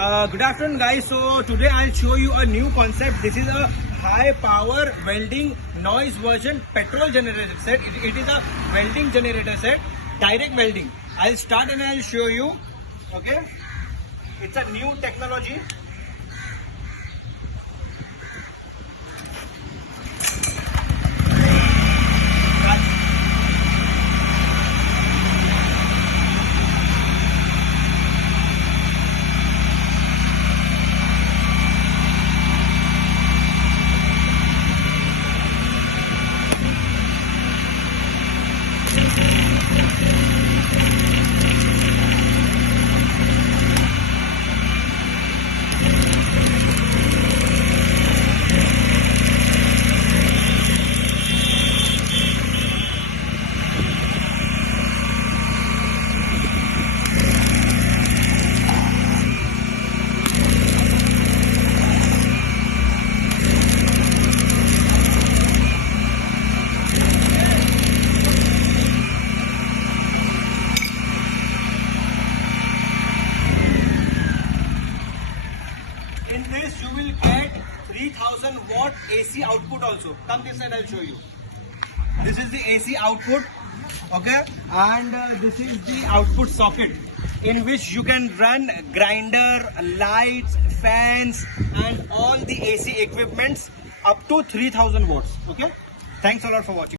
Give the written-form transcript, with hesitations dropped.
Good afternoon guys. So today I'll show you a new concept. This is a high power welding noise version petrol generator set. It is a welding generator set, direct welding. I'll start and I'll show you. Okay, it's a new technology. In this you will get 3000 watt AC output also. Come this side, I'll show you. This is the AC output, okay, and this is the output socket in which you can run grinder, lights, fans and all the AC equipments up to 3000 watts. Okay, thanks a lot for watching.